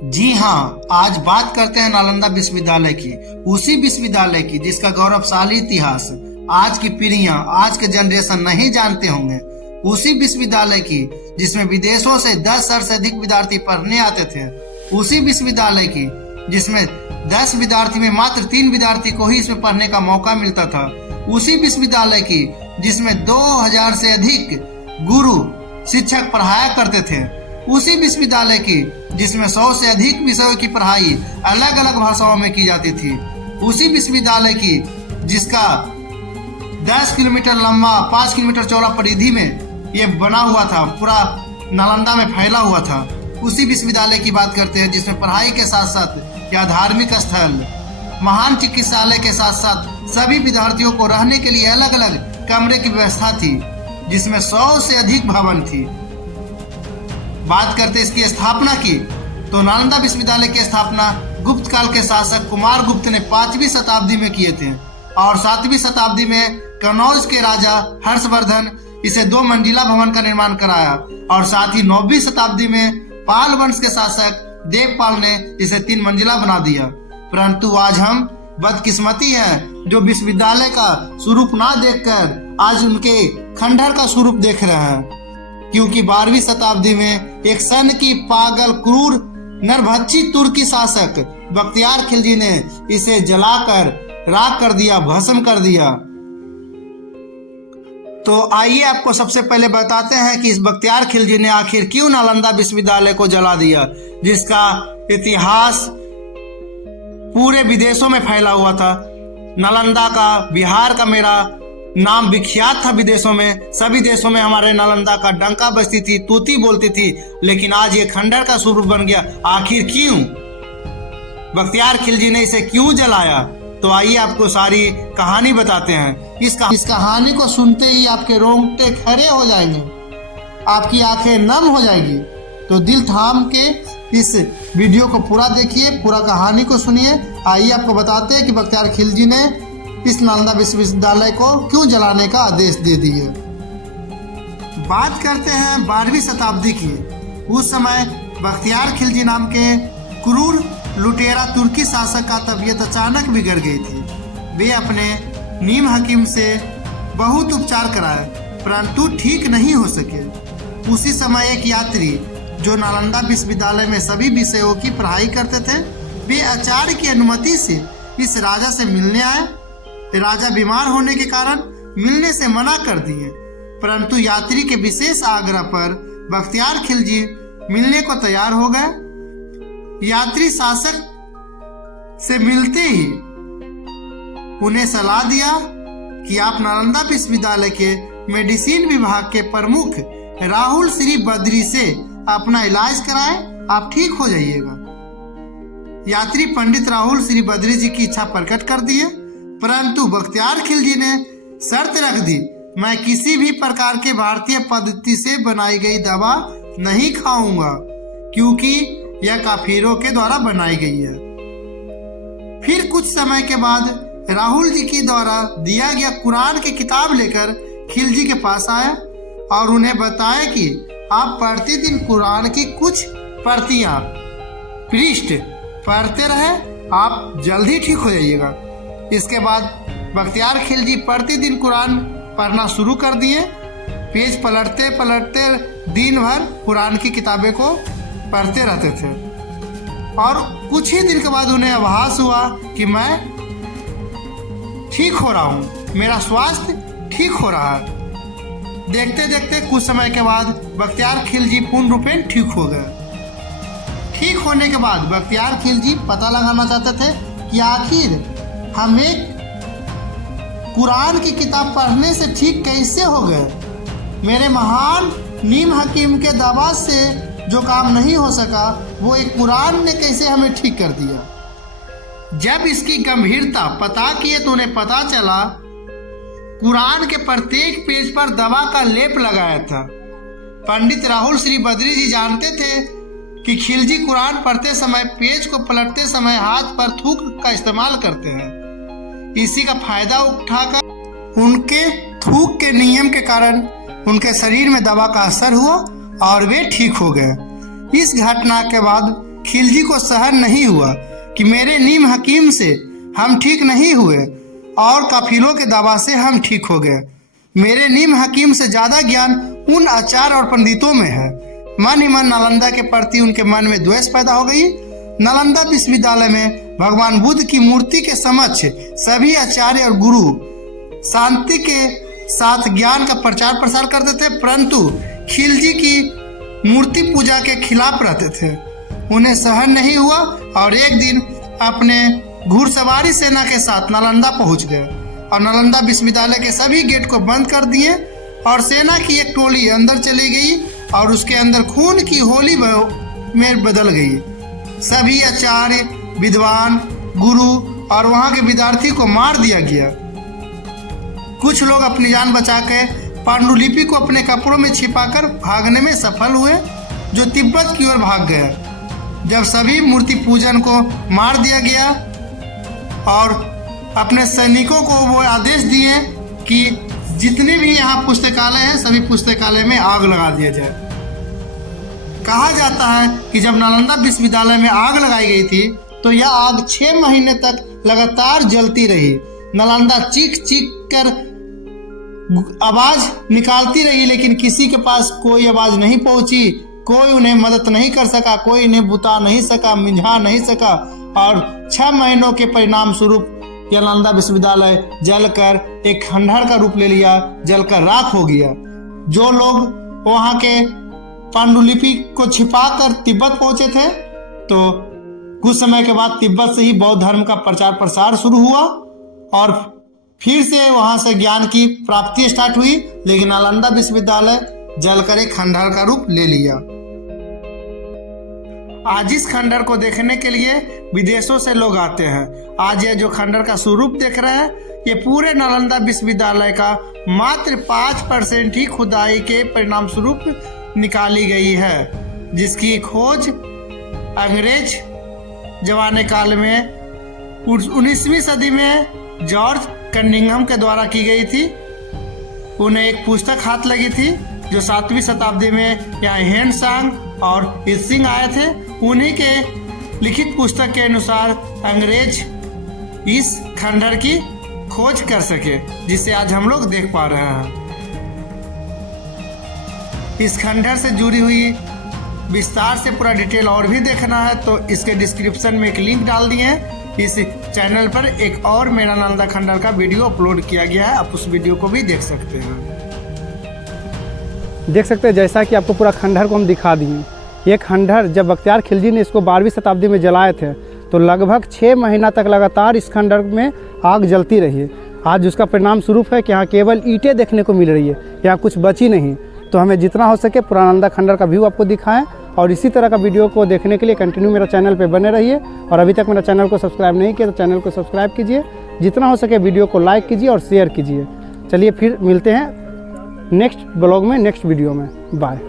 जी हाँ, आज बात करते हैं नालंदा विश्वविद्यालय की, उसी विश्वविद्यालय की जिसका गौरवशाली इतिहास आज की पीढ़ियां, आज के जनरेशन नहीं जानते होंगे। उसी विश्वविद्यालय की जिसमें विदेशों से 10,000 से अधिक विद्यार्थी पढ़ने आते थे। उसी विश्वविद्यालय की जिसमें 10 विद्यार्थी में मात्र 3 विद्यार्थी को ही इसमें पढ़ने का मौका मिलता था। उसी विश्वविद्यालय की जिसमें 2000 से अधिक गुरु शिक्षक पढ़ाया करते थे। उसी विश्वविद्यालय की जिसमें 100 से अधिक विषयों की पढ़ाई अलग अलग भाषाओं में की जाती थी। उसी विश्वविद्यालय की जिसका 10 किलोमीटर लंबा 5 किलोमीटर चौड़ा परिधि में ये बना हुआ था, पूरा नालंदा में फैला हुआ था। उसी विश्वविद्यालय की बात करते हैं जिसमें पढ़ाई के साथ साथ या धार्मिक स्थल, महान चिकित्सालय के साथ साथ सभी विद्यार्थियों को रहने के लिए अलग अलग कमरे की व्यवस्था थी, जिसमें 100 से अधिक भवन थी। बात करते इसकी स्थापना की तो नालंदा विश्वविद्यालय की स्थापना गुप्त काल के शासक कुमार गुप्त ने 5वीं शताब्दी में किए थे और 7वीं शताब्दी में कनौज के राजा हर्षवर्धन इसे 2 मंजिला भवन का निर्माण कराया और साथ ही 9वीं शताब्दी में पाल वंश के शासक देवपाल ने इसे 3 मंजिला बना दिया। परंतु आज हम बदकिस्मती हैं जो विश्वविद्यालय का स्वरूप ना देखकर आज उनके खंडहर का स्वरूप देख रहे हैं, क्योंकि 12वीं शताब्दी में एक सन की पागल क्रूर नरभक्षी तुर्की शासक बख्तियार खिलजी ने इसे जलाकर राख कर दिया, भस्म कर दिया। तो आइए आपको सबसे पहले बताते हैं कि इस बख्तियार खिलजी ने आखिर क्यों नालंदा विश्वविद्यालय को जला दिया, जिसका इतिहास पूरे विदेशों में फैला हुआ था। नालंदा का, बिहार का मेरा नाम विख्यात था विदेशों में। सभी देशों में हमारे नालंदा का डंका बजती थी, तूती बोलती थी, लेकिन आज ये खंडहर का स्वरूप बन गया। आखिर क्यों? बख्तियार खिलजी ने इसे क्यों जलाया? तो आइए आपको सारी कहानी बताते हैं। इस कहानी को सुनते ही आपके रोंगटे खड़े हो जाएंगे, आपकी आंखें नम हो जाएगी। तो दिल थाम के इस वीडियो को पूरा देखिए, पूरा कहानी को सुनिए। आइए आपको बताते हैं कि बख्तियार खिलजी ने इस नालंदा विश्वविद्यालय को क्यों जलाने का आदेश दे दिए। बात करते हैं 12वीं शताब्दी की। उस समय बख्तियार खिलजी नाम के क्रूर लुटेरा तुर्की शासक का तबीयत अचानक बिगड़ गई थी। वे अपने नीम हकीम से बहुत उपचार कराए, परंतु ठीक नहीं हो सके। उसी समय एक यात्री जो नालंदा विश्वविद्यालय में सभी विषयों की पढ़ाई करते थे, वे आचार्य की अनुमति से इस राजा से मिलने आए। राजा बीमार होने के कारण मिलने से मना कर दिए, परंतु यात्री के विशेष आग्रह पर बख्तियार खिलजी मिलने को तैयार हो गए। यात्री शासक से मिलते ही उन्हें सलाह दिया कि आप नालंदा विश्वविद्यालय के मेडिसिन विभाग के प्रमुख राहुल श्री बद्री से अपना इलाज कराएं, आप ठीक हो जाइएगा। यात्री पंडित राहुल श्री बद्री जी की इच्छा प्रकट कर दिए, परंतु बख्तियार खिलजी ने शर्त रख दी, मैं किसी भी प्रकार के भारतीय पद्धति से बनाई गई दवा नहीं खाऊंगा, क्योंकि यह काफिरों के द्वारा बनाई गई है। फिर कुछ समय के बाद राहुल जी के द्वारा दिया गया कुरान की किताब लेकर खिलजी के पास आया और उन्हें बताया कि आप प्रतिदिन कुरान की कुछ प्रतियां पृष्ठ पढ़ते रहे, आप जल्दी ठीक हो जाइएगा। इसके बाद बख्तियार खिलजी प्रतिदिन कुरान पढ़ना शुरू कर दिए। पेज पलटते पलटते दिन भर कुरान की किताबें को पढ़ते रहते थे और कुछ ही दिन के बाद उन्हें आभास हुआ कि मैं ठीक हो रहा हूँ, मेरा स्वास्थ्य ठीक हो रहा है। देखते देखते कुछ समय के बाद बख्तियार खिलजी पूर्ण रूपेण ठीक हो गए। ठीक होने के बाद बख्तियार खिलजी पता लगाना चाहते थे कि आखिर हमें कुरान की किताब पढ़ने से ठीक कैसे हो गए। मेरे महान नीम हकीम के दवा से जो काम नहीं हो सका, वो एक कुरान ने कैसे हमें ठीक कर दिया। जब इसकी गंभीरता पता किए तो उन्हें पता चला कुरान के प्रत्येक पेज पर दवा का लेप लगाया था। पंडित राहुल श्री बद्री जी जानते थे कि खिलजी कुरान पढ़ते समय पेज को पलटते समय हाथ पर थूक का इस्तेमाल करते हैं। इसी का फायदा उठाकर उनके थूक के नियम के कारण उनके शरीर में दवा का असर हुआ और वे ठीक हो गए। इस घटना के बाद खिलजी को सहन नहीं हुआ कि मेरे नीम हकीम से हम ठीक नहीं हुए और काफिलों के दवा से हम ठीक हो गए। मेरे नीम हकीम से ज्यादा ज्ञान उन आचार्य और पंडितों में है। मन ही मन नालंदा के प्रति उनके मन में द्वेष पैदा हो गई। नालंदा विश्वविद्यालय में भगवान बुद्ध की मूर्ति के समक्ष सभी आचार्य और गुरु शांति के साथ ज्ञान का प्रचार प्रसार करते थे, परंतु खिलजी की मूर्ति पूजा के खिलाफ रहते थे। उन्हें सहन नहीं हुआ और एक दिन अपने घुड़सवारी सेना के साथ नालंदा पहुंच गए और नालंदा विश्वविद्यालय के सभी गेट को बंद कर दिए और सेना की एक टोली अंदर चली गई और उसके अंदर खून की होली में बदल गई। सभी आचार्य, विद्वान, गुरु और वहां के विद्यार्थी को मार दिया गया। कुछ लोग अपनी जान बचा के पांडुलिपि को अपने कपड़ों में छिपाकर भागने में सफल हुए, जो तिब्बत की ओर भाग गए। जब सभी मूर्ति पूजन को मार दिया गया और अपने सैनिकों को वो आदेश दिए कि जितने भी यहाँ पुस्तकालय हैं सभी पुस्तकालय में आग लगा दिया जाए। कहा जाता है कि जब नालंदा विश्वविद्यालय में आग लगाई गई थी तो यह आग 6 महीने तक लगातार जलती रही। नालंदा चीख चीख कर आवाज निकालती रही, लेकिन किसी के पास कोई आवाज नहीं पहुंची। कोई उन्हें मदद नहीं कर सका, कोई इन्हें बुता नहीं सका, मिझा नहीं सका और 6 महीनों के परिणाम स्वरूप यह नालंदा विश्वविद्यालय जलकर एक खंडहर का रूप ले लिया, जलकर राख हो गया। जो लोग वहां के पांडुलिपि को छिपाकर तिब्बत पहुंचे थे, तो कुछ समय के बाद तिब्बत से ही बौद्ध धर्म का प्रचार प्रसार शुरू हुआ और फिर से वहां से ज्ञान की प्राप्ति स्टार्ट हुई, लेकिन नालंदा विश्वविद्यालय जलकर एक खंडहर का रूप ले लिया। आज इस खंडहर को देखने के लिए विदेशों से लोग आते हैं। आज ये जो खंडहर का स्वरूप देख रहे हैं, ये पूरे नालंदा विश्वविद्यालय का मात्र 5% ही खुदाई के परिणाम स्वरूप निकाली गई है, जिसकी खोज अंग्रेज जमाने काल में 19वीं सदी में जॉर्ज कनिंघम के द्वारा की गई थी। उन्हें एक पुस्तक हाथ लगी थी जो 7वीं शताब्दी में यहाँ हेनसांग और इत्सिंग आए थे। उन्हीं के लिखित पुस्तक के अनुसार अंग्रेज इस खंडहर की खोज कर सके, जिसे आज हम लोग देख पा रहे हैं। इस खंडहर से जुड़ी हुई विस्तार से पूरा डिटेल और भी देखना है तो इसके डिस्क्रिप्शन में एक लिंक डाल दिए हैं। इस चैनल पर एक और मेरा नालंदा खंडहर का वीडियो अपलोड किया गया है, आप उस वीडियो को भी देख सकते हैं। देख सकते हैं जैसा कि आपको पूरा खंडहर को हम दिखा दिए। ये खंडहर जब बख्तियार खिलजी ने इसको 12वीं शताब्दी में जलाए थे तो लगभग 6 महीना तक लगातार इस खंडहर में आग जलती रही है। आज उसका परिणाम स्वरूप है कि यहाँ केवल ईंटें देखने को मिल रही है, यहाँ कुछ बची नहीं। तो हमें जितना हो सके पूरा नालंदा खंडहर का व्यू आपको दिखाएं और इसी तरह का वीडियो को देखने के लिए कंटिन्यू मेरा चैनल पे बने रहिए। और अभी तक मेरा चैनल को सब्सक्राइब नहीं किया तो चैनल को सब्सक्राइब कीजिए, जितना हो सके वीडियो को लाइक कीजिए और शेयर कीजिए। चलिए फिर मिलते हैं नेक्स्ट ब्लॉग में, नेक्स्ट वीडियो में। बाय।